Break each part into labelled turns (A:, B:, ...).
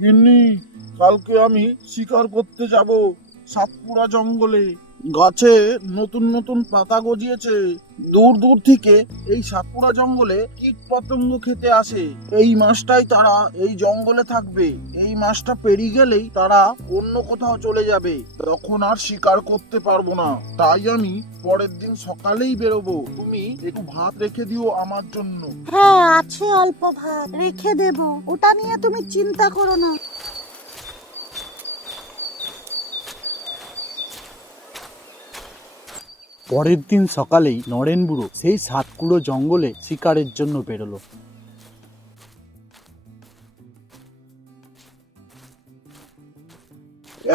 A: গিন্নি কালকে আমি শিকার করতে যাব সাতপুরা জঙ্গলে। গাছে নতুন নতুন পাতা গজিয়েছে। দূর দূর থেকে এই সাতপুরা জঙ্গলে কীট পতঙ্গ খেতে আসে। এই মাসটাই তারা এই জঙ্গলে থাকবে। এই মাসটা পেরিয়ে গেলেই তারা অন্য কোথাও চলে যাবে। তখন আর শিকার করতে পারব না। তাই আমি পরের দিন সকালেই বেরোবো। তুমি একটু ভাত রেখে দিও আমার জন্য।
B: হ্যাঁ আছে অল্প ভাত। রেখে দেব। ওটা নিয়ে তুমি চিন্তা করো না।
C: পরের দিন সকালেই নরেন বুড়ো সেই সাতকুড়ো জঙ্গলে শিকারের জন্য বেরোলো।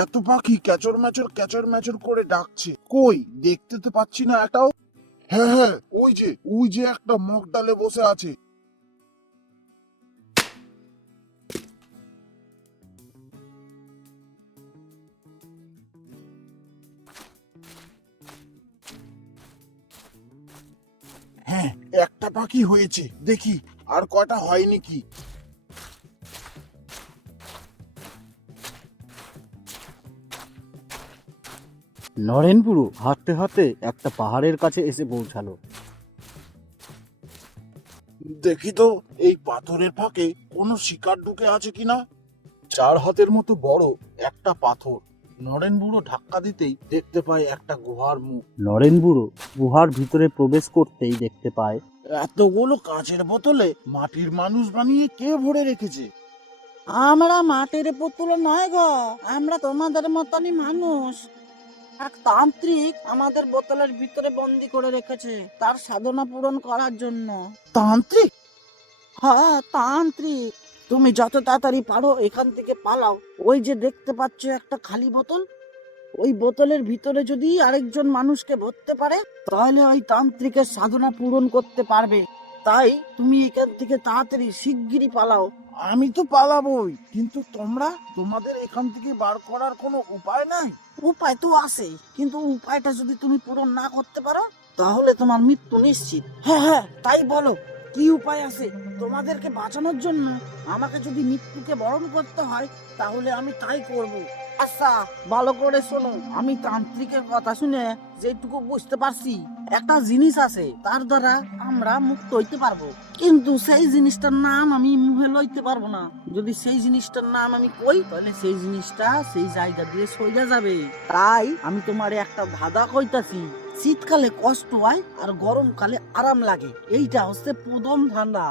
A: এত পাখি ক্যাচর ম্যাচর ক্যাচর ম্যাচর করে ডাকছে। কই? দেখতে তো পাচ্ছি না এটাও। হ্যাঁ হ্যাঁ ওই যে ওই যে একটা মগ ডালে বসে আছে। একটা পাখি হয়েছে দেখি আর কয়টা হয়নি কি
C: নরেনপুরু হাঁটতে হাঁটতে একটা পাহাড়ের কাছে এসে পৌঁছালো।
A: দেখি তো এই পাথরের ফাঁকে কোনো শিকার ঢুকে আছে কিনা? চার হাতের মতো বড় একটা পাথর। নরেন বুড়ো ধাক্কা দিতেই দেখতে পায় একটা গুহার মুখ।
C: নরেন বুড়ো গুহার ভিতরে প্রবেশ করতেই দেখতে পায়
A: এতগুলো কাঁচের বোতলে মাটির মানুষ বানিয়ে কে ভরে রেখেছে?
B: আমরা মাটির পুতুল নয় গো আমরা তোমাদের মতনই মানুষ। এক তান্ত্রিক আমাদের বোতলের ভিতরে বন্দি করে রেখেছে তার সাধনা পূরণ করার জন্য।
A: তান্ত্রিক?
B: হ্যাঁ তান্ত্রিক। তুমি যত তাড়াতাড়ি পারো এখান থেকে পালাও। ওই যে দেখতে পাচ্ছ একটা খালি বোতল ওই বোতলের ভিতরে যদি আরেকজন মানুষকে ভরতে পারে তাহলে ওই তান্ত্রিকের সাধনা পূরণ করতে পারবে। তাই তুমি এখান থেকে তাড়াতাড়ি শিগগিরই পালাও।
A: আমি তো পালাবই কিন্তু তোমরা তোমাদের এখান থেকে বার করার কোনো উপায় নাই?
B: উপায় তো আছে কিন্তু উপায়টা যদি তুমি পূরণ না করতে পারো তাহলে তোমার মৃত্যু নিশ্চিত। হ্যাঁ হ্যাঁ তাই বলো। কি উপায় আছে? তোমাদেরকে বাঁচানোর জন্য আমাকে যদি মৃত্যুকে বরণ করতে হয়, তাহলে আমি তাই করব। আচ্ছা ভালো করে শোনো। আমি তান্ত্রিকের কথা শুনে যেটুকু বুঝতে পারছি, একটা জিনিস আছে, তার দ্বারা আমরা মুক্ত হইতে পারব। কিন্তু সেই জিনিসটার নাম আমি মুখে লইতে পারব না। যদি সেই জিনিসটার নাম আমি কই, তাহলে সেই জিনিসটা সেই জায়গা দিয়ে সইয়া যাবে। তাই আমি তোমার একটা ধাঁধা কইতাছি, শীতকালে কষ্ট হয় আর গরমকালে আরাম লাগে। এইটা হচ্ছে প্রথম ধাঁধা।